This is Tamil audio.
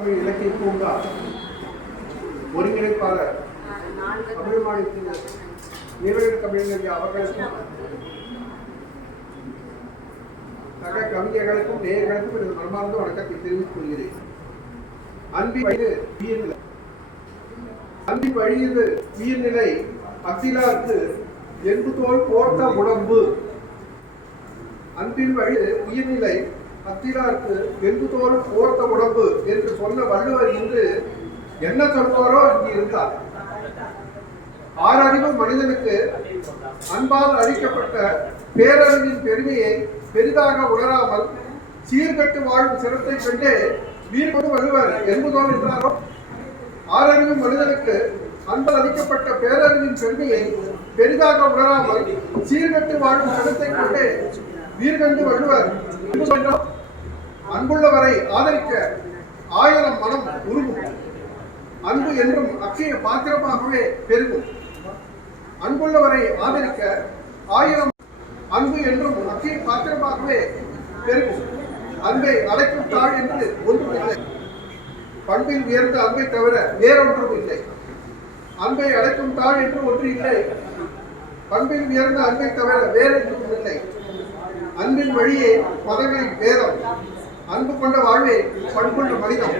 இலக்கிய பூங்கா ஒருங்கிணைப்பாளர் தமிழ் மாநிலத்தினர் நிறுவன தமிழர் அவர்களுக்கும் சக கவிஞர்களுக்கும் நேயர்களுக்கும் எனது மனமார்ந்த வணக்கத்தை தெரிவித்துக் கொள்கிறேன். அன்பி வயது உயிர்நிலை அன்பி வழியது உயிர்நிலை அத்திலாருக்கு என்புதோல் போர்த்த உடம்பு. அன்பின் வழி உயிர்நிலை அத்திலாருக்கு என்புதோல் போர்த்த உடம்பு என்று சொன்ன வள்ளுவர் இன்று என்ன சொல்வாரோ இங்கு இருந்தார். ஆறறிவு மனிதனுக்கு அன்பால் அளிக்கப்பட்ட பேரறிவின் பெருமையை பெரிதாக உணராமல் சீர்கட்டு வாழும் சிரத்தை கண்டே வீர் வள்ளுவர் என்பதோடு என்றாரோ? ஆறறிவு மனிதனுக்கு அன்பு அளிக்கப்பட்ட பேரறிவின் பெருமையை பெரிதாக உணராமல் சீர்கட்டு வாழும் கருத்தை கொண்டு வீர்கண்டு வள்ளுவர் அன்புள்ளவரை ஆதரிக்க ஆயிரம் மனம் உருகும். அன்பு என்றும் அக்கிய பாத்திரமாகவே பெருகும். அன்புள்ளவரை ஆதரிக்க ஆயிரம் அன்பு என்றும் அக்கிய பாத்திரமாகவே பெருகும். அன்பை அழைக்கும் தாழ் என்று ஒன்றும் இல்லை பண்பில் உயர்ந்த அன்பை தவிர வேறொன்றும் இல்லை அன்பை அழைக்கும் தாழ் என்று ஒன்று இல்லை. பண்பில் உயர்ந்த அன்பை தவிர வேறொன்றும் இல்லை. அன்பின் வழியே பதவியின் வேதம் அன்பு கொண்ட வாழ்வே பண்புள்ள மனிதம்.